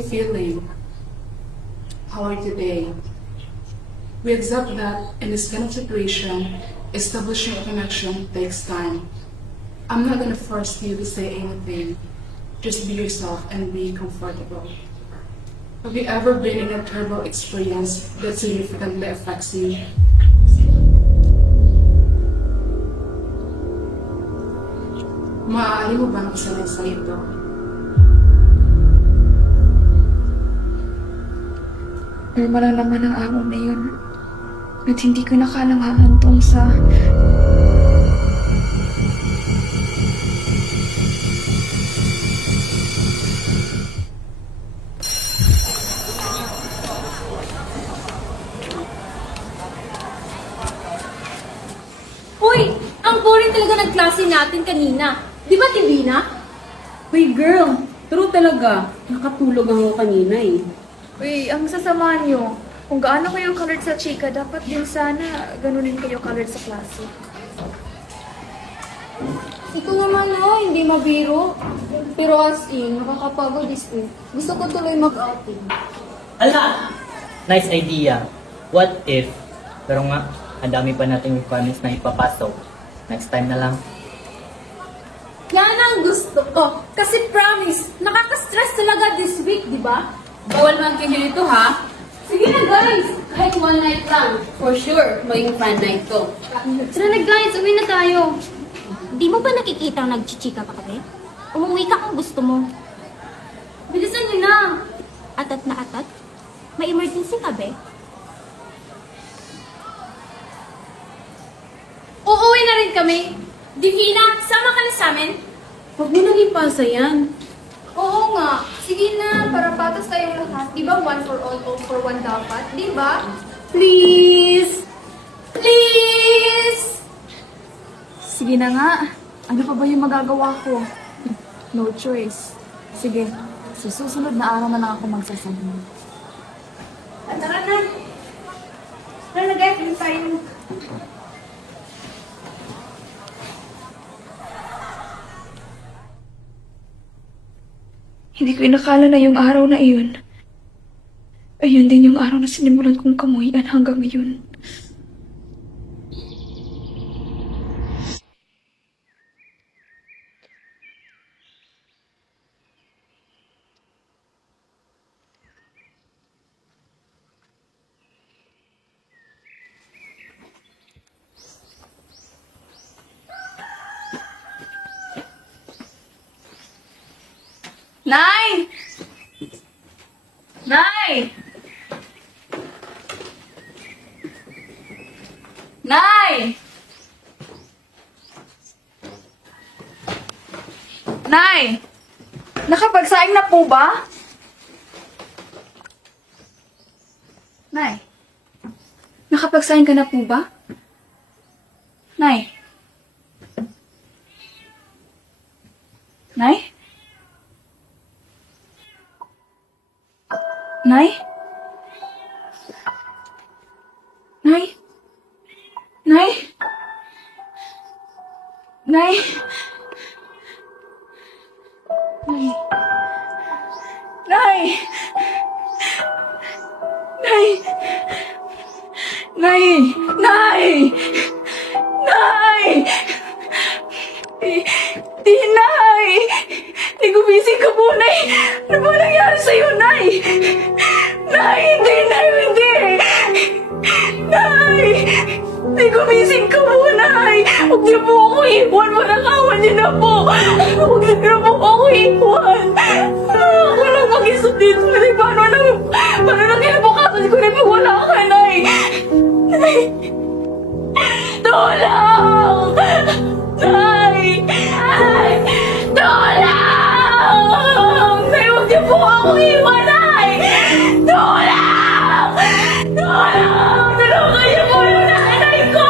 you feeling? How are you today? We accept that in this kind of situation, establishing a connection takes time. I'm not gonna force you to say anything. Just be yourself and be comfortable. Have you ever been in a terrible experience that significantly affects you? Maaari mo bang isalaysay ito? Normal lang naman ang araw na yun. At hindi ko nakalang hahantong sa... Uy! Ang boring talaga ng klase natin kanina. Di ba, Tibina? Uy, girl, true talaga. Nakatulog ako kanina eh. Uy, ang sasamahan nyo. Kung gaano kayo colored sa chika, dapat din sana ganunin kayo colored sa klase. Ito naman hindi mabiro. Pero as in, nakakapagod is in. Gusto ko tuloy mag-outing. Ala! Nice idea. What if? Pero nga, ang dami pa nating requirements na ipapasok. Next time na lang. Yan ang gusto ko. Kasi promise, nakaka-stress talaga this week, di ba? Bawal magkihil ito, ha? Sige na, guys. Kahit one night lang. For sure, maging fun night to. Tara na guys, uwi na tayo. Di mo ba nakikita ang nagchichika pa kami? Umuwi ka kung gusto mo. Bilisan niyo na. Atat na atat? May emergency ka, be? Uuwi na rin kami. Divina, sama ka na sa amin. Huwag mo nang ipasa yan. Oo nga. Sige na, para patas tayong lahat. Di ba one for all for one dapat? Di ba? Please! Please! Sige na nga. Ano pa ba yung magagawa ko? No choice. Sige, sa susunod na araw na lang ako magsasabi. Tara na. Tara na guys, hindi tayo. Hindi ko inakala na yung araw na iyon. Ayun din yung araw na sinimulan kong kamuhian hanggang ngayon. Nay! Nay! Nay! Nay! Nakapagsaing na po ba? Nay? Nakapagsaing ka na po ba? Nay? Nay? Nay? Nay? Nay? Nay? Nay? Nay? Nay? Nay? Nay? Nay? Di, Nay! Di gumising ka po, Nay! Ano ba nangyari sa'yo, Nay? Nay, hindi, Nay, hindi! Nay! Di gumising ka po, Nay! Huwag niyo po ako iwan! Manakawan niyo na po! Huwag niyo po ako iwan! Ako lang mag-isip dito, Nay! Paano na kinabukasan ko na wala ka, Nay? Nay! Tulong! Nay! Nay! Tulong! Nay, huwag niyo po ako iwan, Nay! Tulong! Tulong! Tulungan niyo po yung nanay ko!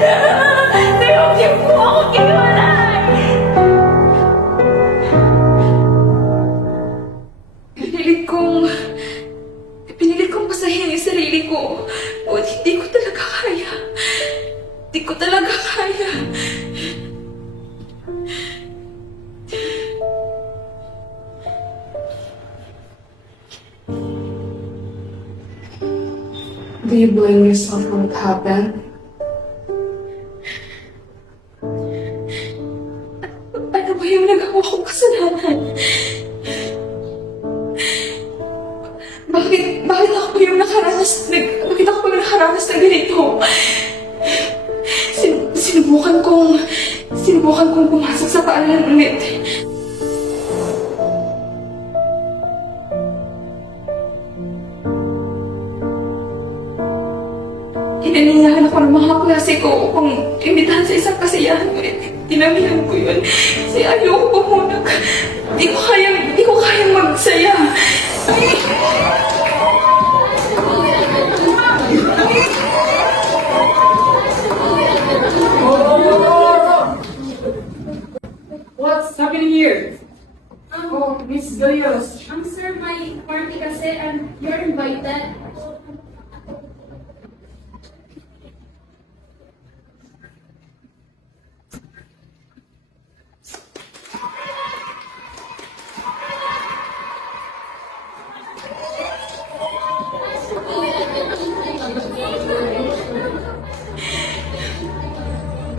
Nay, huwag niyo po ako iwan, Nay! Pinilit kong pasahin yung sarili ko. Ngunit hindi ko talaga kaya. Hindi ko talaga kaya. Do you blame yourself for what happened? Ano ba yung nagawa kong kasalanan? Bakit ako yung bakit ako yung nakaranas na ganito? Sinubukan kong pumasok sa paaralan ulit. Inaniyahan ako ng mga klase ko upang imbitahan sa isang kasiyahan ulit. Tinamihan ko yun. Kasi ayoko pumunag. Di ko kayang magsaya. What's happening here? Oh, Miss Gayos. Sir, may party kasi and you're invited.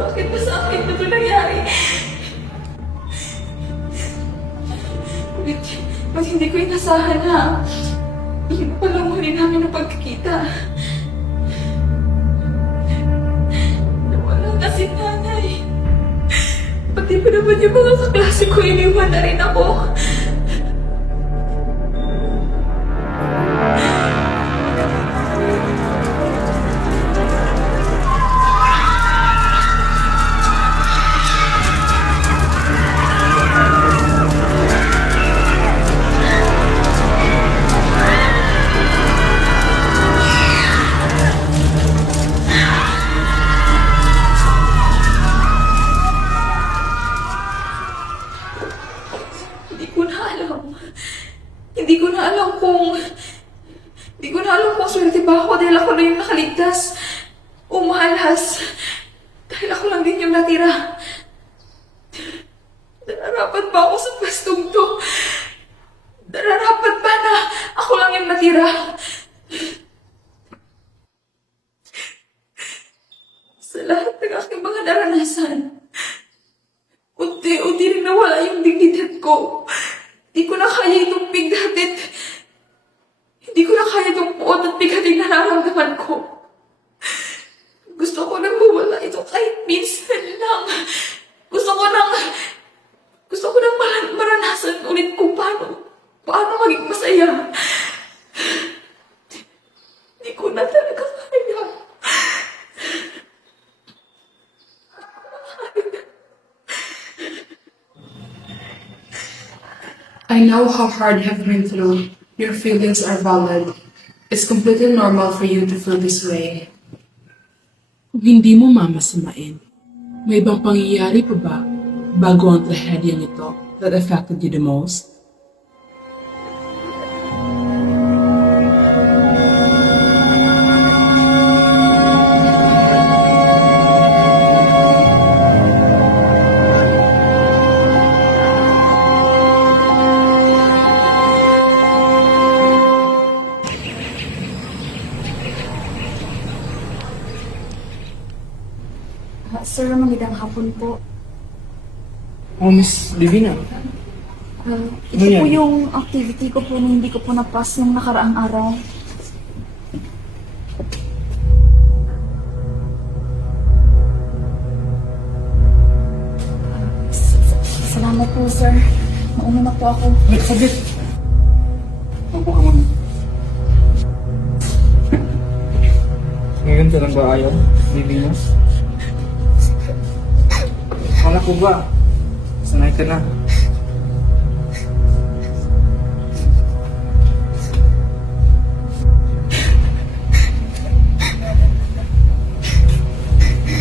Bakit ba sa akin ito nangyari? Ba't hindi ko inasahan na yun palang huli namin ang pagkikita. Nawala na si nanay. Pati ba naman yung mga kaklase ko, iniwan na rin ako. Hindi ko na alam kung swerte ba ako dahil ako na yung nakaligtas. Umalas. Dahil ako lang din yung natira. Nararapat ba ako sa pwestong to? Nararapat ba na ako lang yung natira? Sa lahat ng aking mga naranasan, unti-unti rin nawala yung dignidad ko. Hindi ko na kaya itong bighatit. Hindi ko na kaya itong puot at bigating nararamdaman ko. Gusto ko nang mawala ito kahit minsan lang. Gusto ko nang maranasan ulit kung paano maging masaya. Hindi ko na talaga kaya. I know how hard you have been through. Your feelings are valid. It's completely normal for you to feel this way. Kung hindi mo mamasamain, may ibang pangyayari pa ba bago ang trahedya nito that affected you the most? Sir, magandang hapon po. Oh, Miss Divina. Ito Ano po yan? yung activity ko po na hindi ko po na-pass yung nakaraang araw. Salamat po, sir. Mauna na po ako. Wait, saglit. Upo ka muna. Ngayon lang ba ayaw, Divina? Wala po ba? Sanay ka na.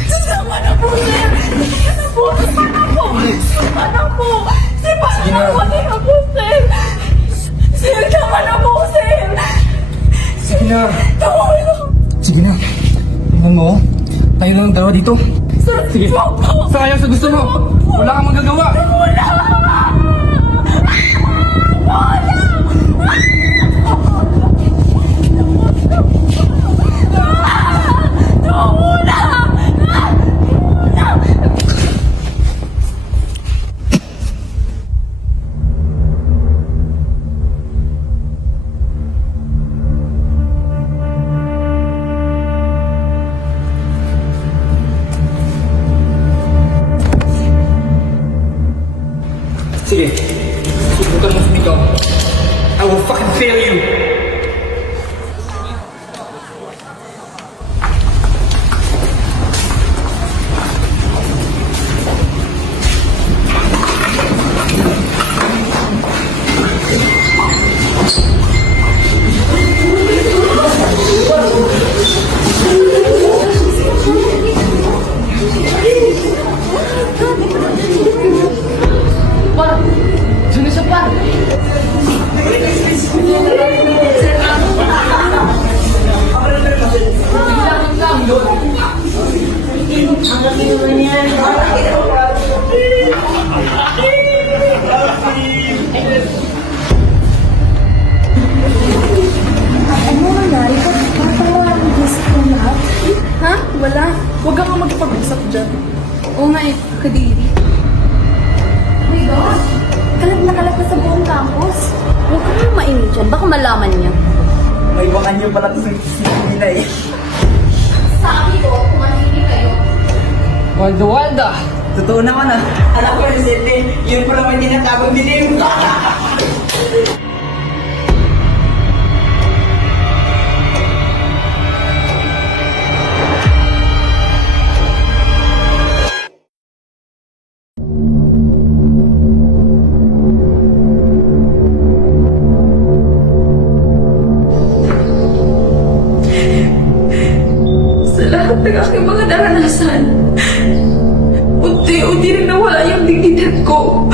Sama na po, sir! Sama na po! Sama na po, sir! Sir, tama na po, sir! Sige na. Tama na! Sige na. Tingnan mo, tayo na lang dalawa dito. Sige. Sayang sa gusto mo. Wala kang magagawa. dito, I will fucking fail you! Ha? Wala. Huwag kang magpag-usap dyan. Oo nga eh, kadiri. Oh my God! Kalat na kalat na sa buong campus. Huwag ka nang mainit dyan. Baka malaman niya. May bangan niyo pala ito sa nila eh. Sabi ko, kumanili kayo. Walda, Walda! Totoo naman ah. Alam ko na Sete, yun po naman din ang tabang dilim. Sa lahat ng aking mga naranasan, unti-unti rin nawala yung dignidad ko.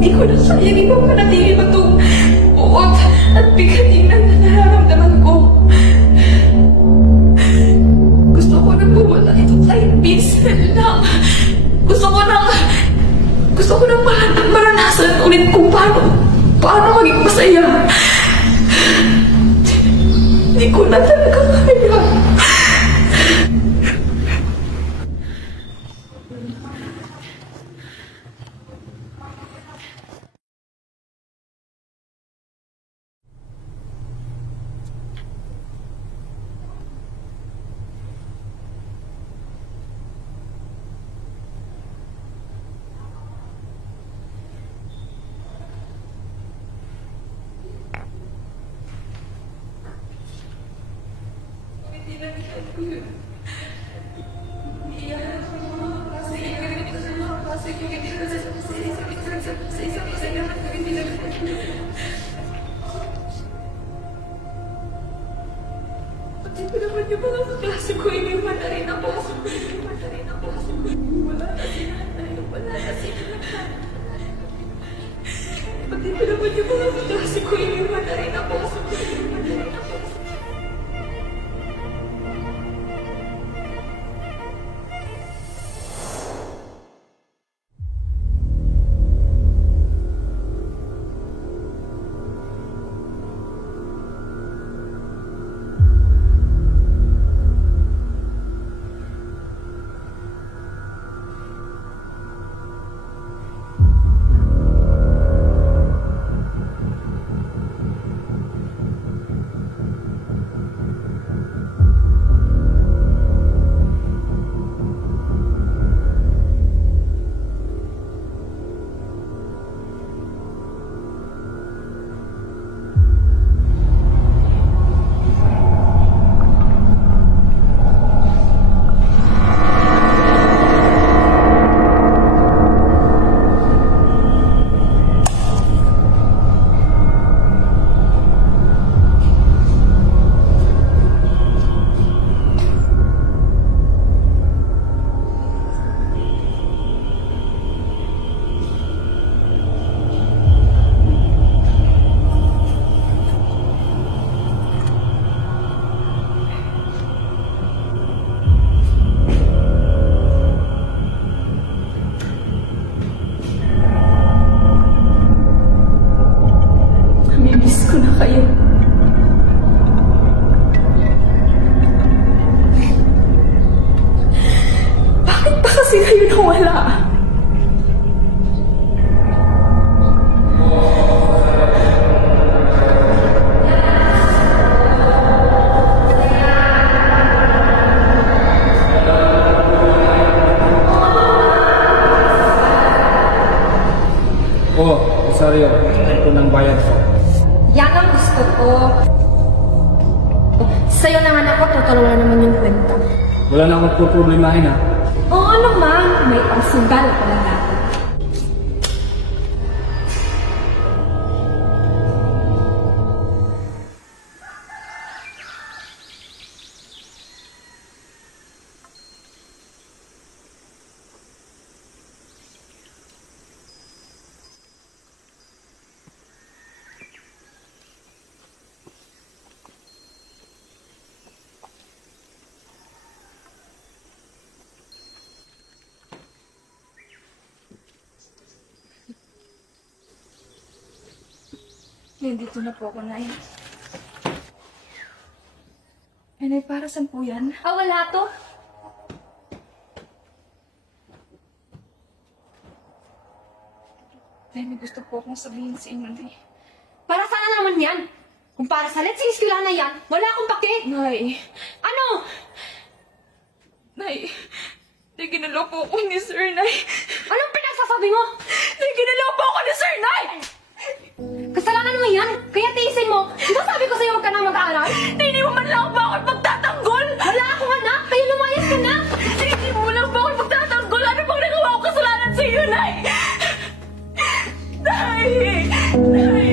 Di ko na sayang ibang manatili pa itong buot at bigating na nararamdaman ko. Gusto ko nang bumala ito kay Vincent lang. Gusto ko nang maranasan ulit kung paano maging masaya. Di ko na talaga kaya. Pati pa naman yung mga kaklase ko, iniwan na rin ako. Wala na sila. Pati pa naman yung mga kaklase ko, iniwan na rin ako. ito ng bayad ko. Yan ang gusto ko. Sa'yo naman ako, tutulungan naman yung kwenta. Wala na akong problemahin ha. Oo naman, may pangsugal pala natin. Nandito na po ako, Nay. Nay, para saan po yan? Ah, wala to. Nay, may gusto po akong sabihin sa inyo, Nay. Para sana naman yan? Kung para sa let's eskwela na yan, wala akong pake. Nay, Ano? Nay, ginaloko ako ni Sir, Nay. Anong pinagsasabi mo? Ginaloko ako ni Sir, Nay! Kasalanan mo yan. Kaya tiisin mo. Di ba sabi ko sa'yo huwag ka nang mag-aaral? Hindi mo man lang ba ako pagtatanggol? Wala akong anak, kaya lumayas ka na. Hindi mo lang ba ako pagtatanggol? Ano bang nagawa ko kasalanan sa iyo, Nay? Nay! Nay!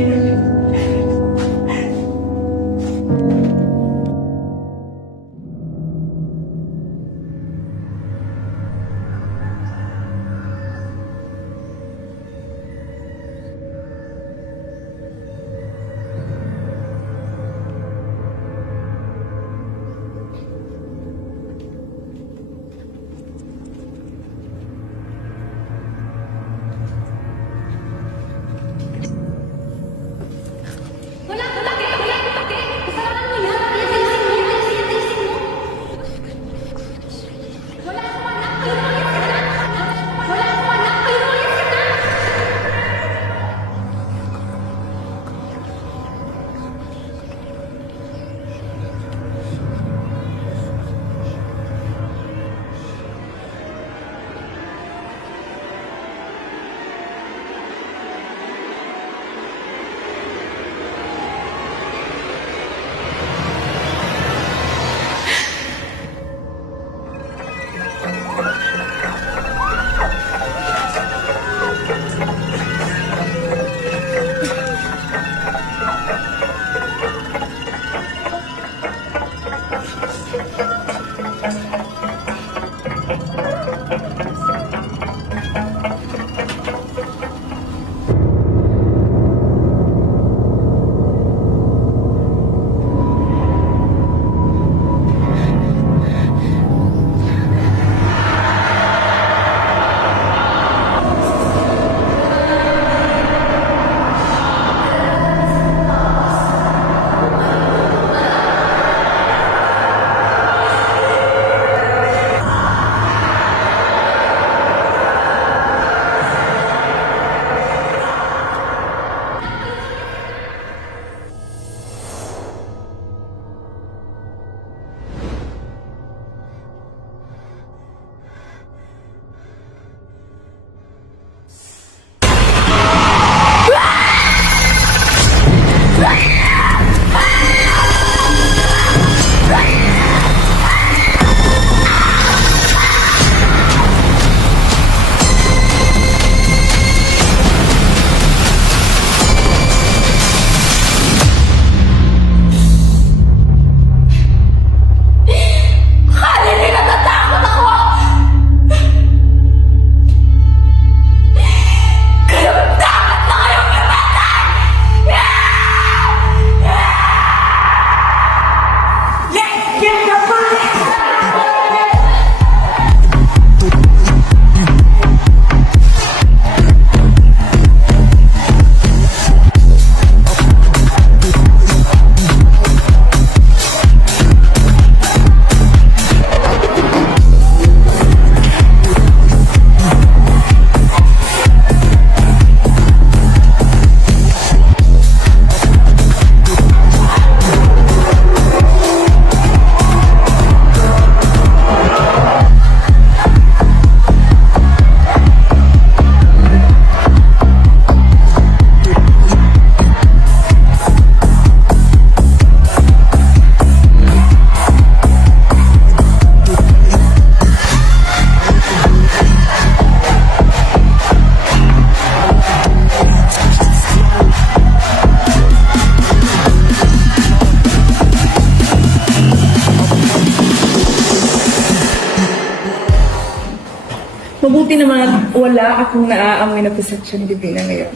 Buti naman at wala akong naaamoy na posasyon ni Divina ngayon.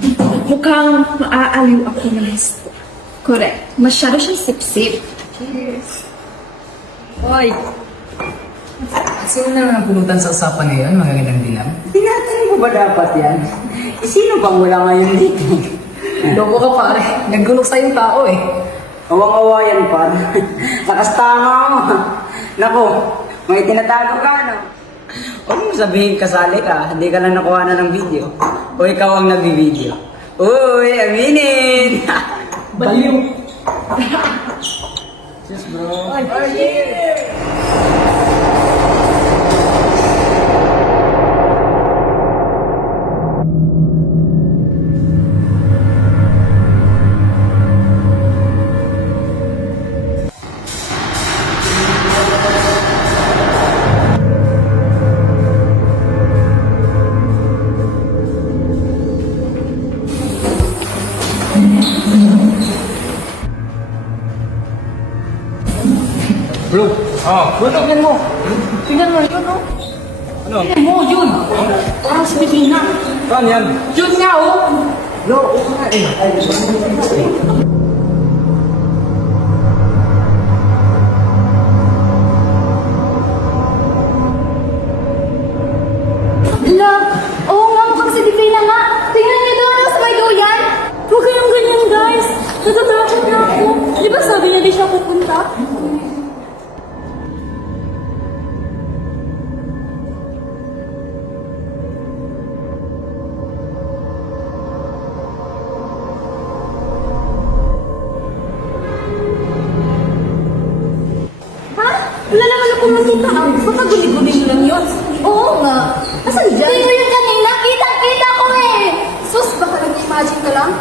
Mukhang maaaliw ako ng gusto. Correct. Masyado siyang sip-sip. Hoy! Sino na lang pulutan sa usapan ngayon, mga gandang dilam? Tinatanong ko ba dapat yan? Sino bang wala ngayon dito? Loko ka pare, naggunok sa yung tao eh. Awang-awa yan, par. Lakas tama mo. Nako, may tinatago ka, no? Huwag mo sabihin kasali ka, hindi ka lang nakuha na ng video. O ikaw ang nagbibideo. Uy, aminin! Baliw! Bro, bro, tingnan mo. Tingnan mo, yun, no? Ano? Tingnan mo, yun. Parang si Divina. Saan yan? Yun nga, oh. Bro, oo nga eh. Love! Oo nga, mukhang si Divina nga. Tingnan niyo doon sa may duyan. Huwag kayong ganyan, guys. Natatakot na ako. Di ba sabi niya di siya pupunta? Ha? Wala naman ako makita. Baka guli-guli lang yun. Oo nga. Asan dyan? Tingnan mo yun kanina. Kita ko eh. Sus, baka nag-imagine ka lang.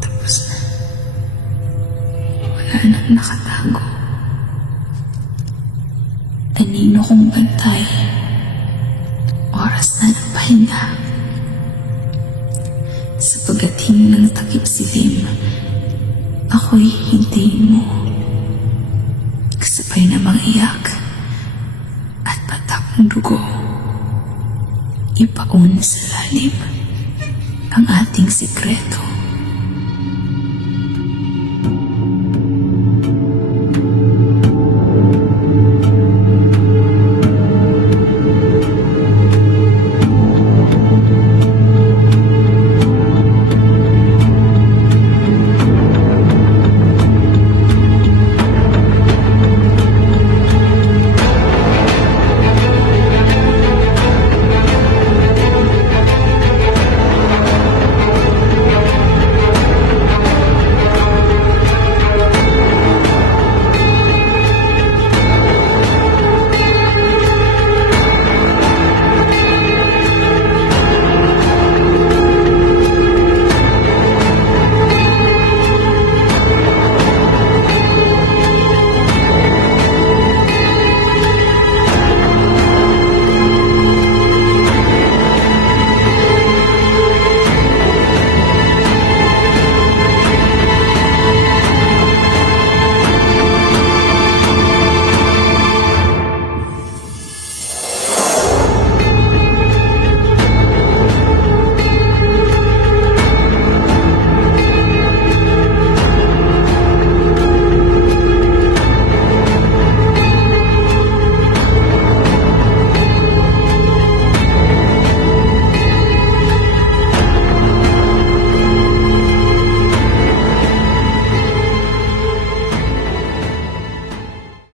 Tapos na. Wala nang nakatago. Anino kong bantay. Oras na ng pahinga. Sa pagdating ng takip silim, ako'y hintayin mo. Kasabay na mga iyak at patak ng dugo. Ipaon sa lalim ang ating sikreto.